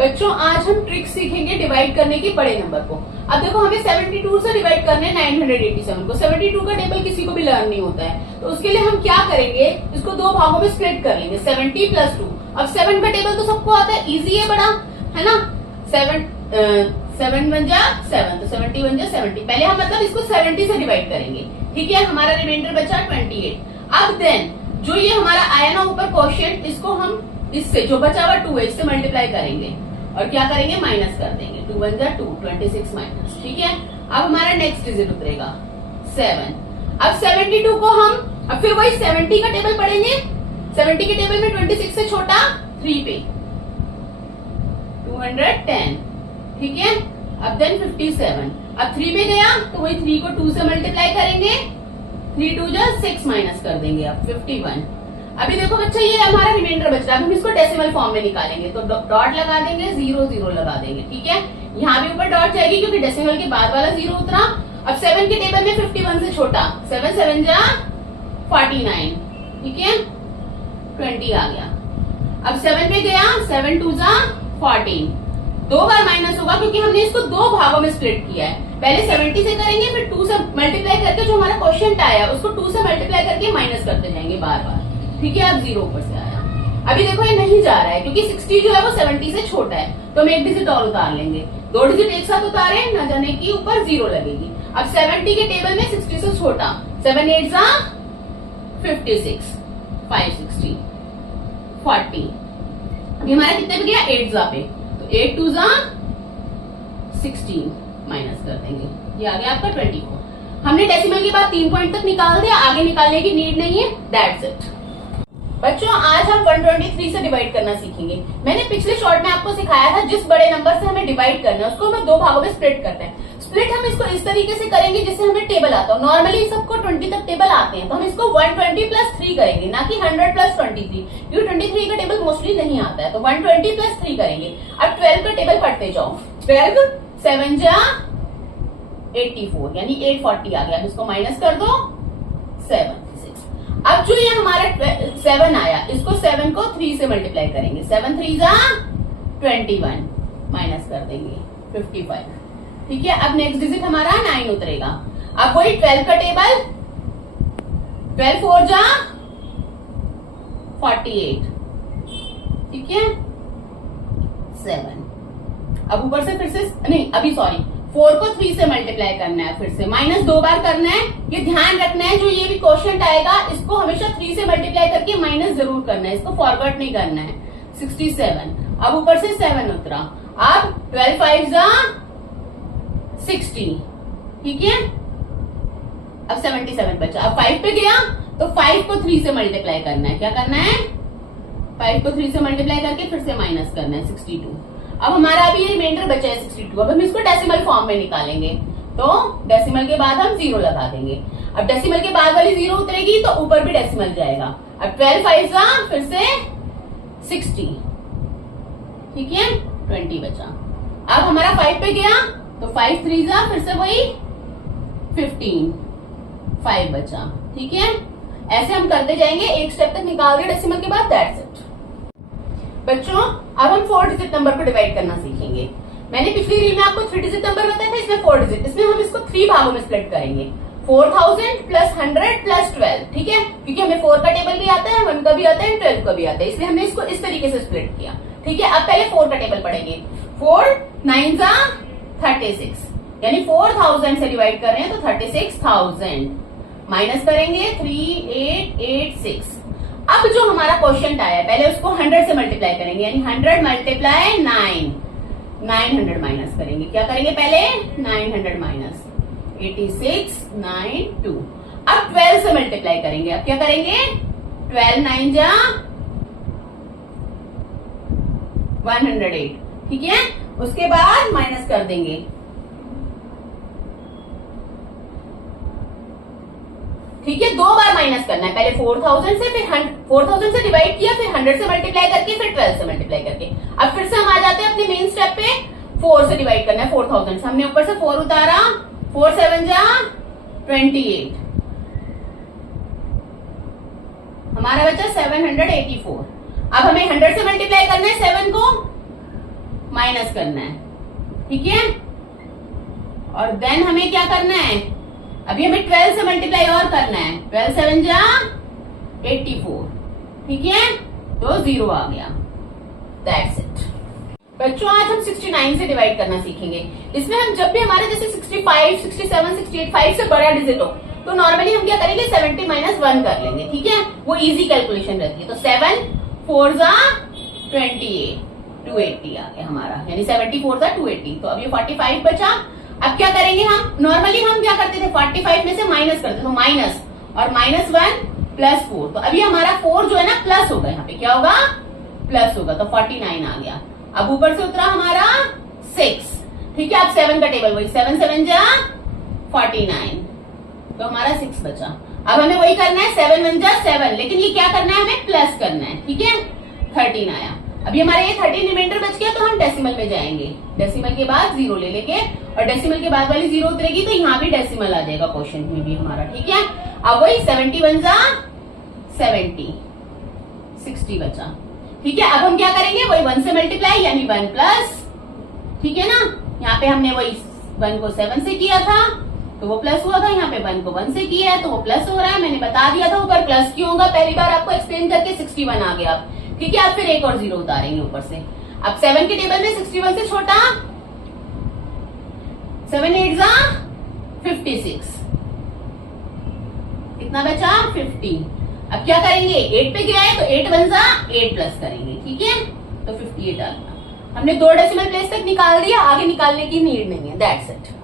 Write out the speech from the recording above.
बच्चों आज हम ट्रिक सीखेंगे डिवाइड करने की बड़े नंबर को। अब देखो हमें 72 से डिवाइड करना है 987 को। 72 का टेबल किसी को भी लर्न नहीं होता है, तो उसके लिए हम क्या करेंगे, इसको दो भागों में स्प्लिट कर लेंगे, 70 प्लस 2। अब 7 का टेबल तो सबको आता है, इजी है बड़ा, है ना। 7 बन जा 7, तो 70 बन जा 70। पहले हम मतलब इसको 70 से डिवाइड करेंगे, ठीक है। हमारा रिमाइंडर बचा 28। अब देन जो ये हमारा आया ना ऊपर क्वोशिएंट, इसको हम इससे जो बचा हुआ 2 है इससे मल्टीप्लाई करेंगे और क्या करेंगे, माइनस कर देंगे। 2 बन जा 2, 26 माइनस, ठीक है। अब हमारा नेक्स्ट डिजिट उतरेगा 7। अब 72 को हम अब फिर वही 70 का टेबल पढ़ेंगे। 70 के टेबल में 26 से छोटा 3 पे 210, ठीक है। अब देन 57। अब 3 पे गया तो वही 3 को 2 से मल्टीप्लाई करेंगे, 3 2 जा 6 माइनस कर देंगे। अब 51। अभी देखो बच्चा ये हमारा रिमाइंडर बच रहा है, हम इसको डेसिमल फॉर्म में निकालेंगे, तो डॉट लगा देंगे, 0 0 लगा देंगे, ठीक है। यहाँ भी ऊपर डॉट जाएगी क्योंकि डेसिमल के बाद वाला 0 उतरा। अब 7 के टेबल में 51 से छोटा 7 7 जा 49, ठीक है, 20 आ गया। अब 7 पे गया, 7 2 जा 14। 2 बार माइनस होगा क्योंकि हमने इसको दो भागों में स्प्लिट किया है। पहले 70 से करेंगे, फिर 2 से मल्टीप्लाई करके जो हमारा क्वोशिएंट आया उसको 2 से मल्टीप्लाई करके माइनस करते जाएंगे बार बार, ठीक है। अब 0 ऊपर से आया। अभी देखो ये नहीं जा रहा है क्योंकि 60 जो है वो 70 से छोटा है, तो हम एक डिजिट और उतार लेंगे। 2 डिजिट एक साथ उतारे न जाने की ऊपर 0 लगेगी। अब 70 के टेबल में 60 से छोटा 7 8 जा 56, 5 60 40। अभी हमारा कितने पे गया, 8 जा पे, तो 8 2 जा 16 माइनस कर देंगे, ये आ गया आपका 24। हमने डेसिमल के बाद 3 पॉइंट तक निकाल दिया, आगे निकालने की नीड नहीं है, दैट्स इट। बच्चों आज हम 123 से डिवाइड करना सीखेंगे। मैंने पिछले शॉर्ट में आपको सिखाया था जिस बड़े नंबर से हमें डिवाइड करना है उसको हमें दो भागों में स्प्लिट करते हैं। स्प्लिट हम इसको इस तरीके से करेंगे जिससे हमें टेबल आता हो। नॉर्मली सबको 20 तक टेबल आते हैं, तो हम इसको 120 प्लस 3 करेंगे, ना कि 100 प्लस 23, क्योंकि 23 का टेबल मोस्टली नहीं आता है, तो 120 प्लस 3 करेंगे। अब 12 का टेबल पढ़ते जाओ। 12 7 जा 84 यानी 840 आ गया। अब इसको माइनस कर दो 7 6। अब जो ये हमारा 7 आया, इसको 7 को 3 से मल्टीप्लाई करेंगे, 7 3 जा 21 माइनस कर देंगे 55, ठीक है। अब नेक्स्ट डिजिट हमारा 9 उतरेगा। अब वही 12 का टेबल, 12 4 जा 48, ठीक है, 7। अब ऊपर से फिर से नहीं, अभी सॉरी 4 को 3 से मल्टीप्लाई करना है, फिर से माइनस 2 बार करना है। ये ध्यान रखना है जो ये भी क्वोशिएंट आएगा इसको हमेशा 3 से मल्टीप्लाई करके माइनस जरूर करना है, इसको फॉरवर्ड नहीं करना है। 67। अब ऊपर से 7 उतरा। अब 12 5 जा 60, ठीक है। अब 77 बचा। अब 5 पे गया तो 5 को 3 से मल्टीप्लाई करना है, क्या करना है, 5 को 3 से मल्टीप्लाई करके फिर से माइनस करना है 62। अब हमारा अभी ये रिमाइंडर बचा है 62। अब हम इसको डेसिमल फॉर्म में निकालेंगे, तो डेसिमल के बाद हम 0 लगा देंगे। अब डेसिमल के बाद वाली 0 उतरेगी तो ऊपर भी डेसिमल जाएगा। अब 12 5 जा फिर से 60, ठीक है, 20 बचा। अब हमारा 5 पे गया तो 5 3 जा फिर से वही 15, 5 बचा, ठीक है। ऐसे हम करते जाएंगे, एक स्टेप तक निकाल दिया डेसिमल के बाद, दैट्स इट। बच्चों अब हम 4 डिजिट नंबर को डिवाइड करना सीखेंगे। मैंने पिछली रील में आपको 3 डिजिट नंबर बताया था, इसमें 4 डिजिट। इसमें हम इसको 3 भागों में स्प्लिट करेंगे, 4000 प्लस 100 प्लस 12, ठीक है, क्योंकि हमें 4 का टेबल भी आता है, 1 का भी आता है, 12 का भी आता है, इसलिए हमने इसको इस तरीके से स्प्लिट किया, ठीक है। अब पहले 4 का टेबल पढ़ेंगे। 4 9 जा 36 यानी 4000 से डिवाइड कर रहे हैं तो 36000 माइनस करेंगे 3886। अब जो हमारा क्वोशिएंट आया पहले उसको 100 से मल्टीप्लाई करेंगे, यानी 100 मल्टीप्लाई 9, 900 माइनस करेंगे, क्या करेंगे पहले 900 माइनस 86 9 2। अब 12 से मल्टीप्लाई करेंगे, अब क्या करेंगे 12 9 जा 108, ठीक है। उसके बाद माइनस कर देंगे, ठीक है, 2 बार माइनस करना है, पहले 4000 से, फिर 4000 से डिवाइड किया, फिर 100 से मल्टीप्लाई करके, फिर 12 से मल्टीप्लाई करके। अब फिर से हम आ जाते हैं अपने मेन स्टेप पे, 4 से डिवाइड करना है 4000 से। हमने ऊपर से 4 उतारा, 4 7 जा 28, हमारा बचा 784। अब हमें 100 से मल्टीप्लाई करना है 7 को, माइनस करना है, ठीक है। और देन हमें क्या करना है, अभी हमें 12 से मल्टीप्लाई और करना है, 12 7 जा 84, ठीक है, तो 0 आ गया। दैट्स इट बच्चों। आज हम 69 से डिवाइड करना सीखेंगे। इसमें हम जब भी हमारे जैसे 65, 67, 68 5 से बड़ा डिजिट हो तो नॉर्मली हम क्या करेंगे 70 माइनस 1 कर लेंगे, ठीक है, वो इजी कैलकुलेशन रहती है। तो 7 4 जा 28, 280 आ गया हमारा, यानी 74 जा 280। तो अब ये 45 बचा। अब क्या करेंगे हम, नॉर्मली हम क्या करते थे 45 में से माइनस करते, तो माइनस और -1 +4। तो अभी हमारा 4 जो है ना प्लस होगा, यहाँ पे क्या होगा प्लस होगा, तो 49 आ गया। अब ऊपर से उतरा हमारा 6, ठीक है। अब 7 का टेबल वही, 7 7 जा 49, तो हमारा 6 बचा। अब हमें वही करना है 7 1 जा 7, लेकिन ये क्या करना है हमें प्लस करना है, ठीक है। 13 आया। अभी हमारे ये 13 रिमाइंडर बच गया, तो हम डेसिमल में जाएंगे, डेसिमल के बाद 0 ले लेंगे और डेसिमल के बाद वाली 0 उतरेगी तो यहाँ भी डेसिमल आ जाएगा क्वेश्चन में भी हमारा, ठीक है। अब वही 71 जा 70, 60 बचा, ठीक है। अब हम क्या करेंगे, वही 1 से मल्टीप्लाई यानी 1 प्लस, ठीक है ना। यहाँ पे हमने वही 1 को 7 से किया था तो वो प्लस हुआ था, यहाँ पे 1 को 1 से किया है तो वो प्लस हो रहा है। मैंने बता दिया था ऊपर प्लस क्यों होगा, पहली बार आपको एक्सप्लेन करके 61 आ गया, ठीक है। अब फिर एक और 0 उतारेंगे ऊपर से। अब 7 के टेबल में 61 से छोटा 7 8 जा 56, कितना बचा 50। अब क्या करेंगे, 8 पे गया है तो 8 1 जा 8 प्लस करेंगे, ठीक है, तो 58 आ गया। हमने 2 डेसिमल प्लेस तक निकाल दिया, आगे निकालने की नीड नहीं है। That's it.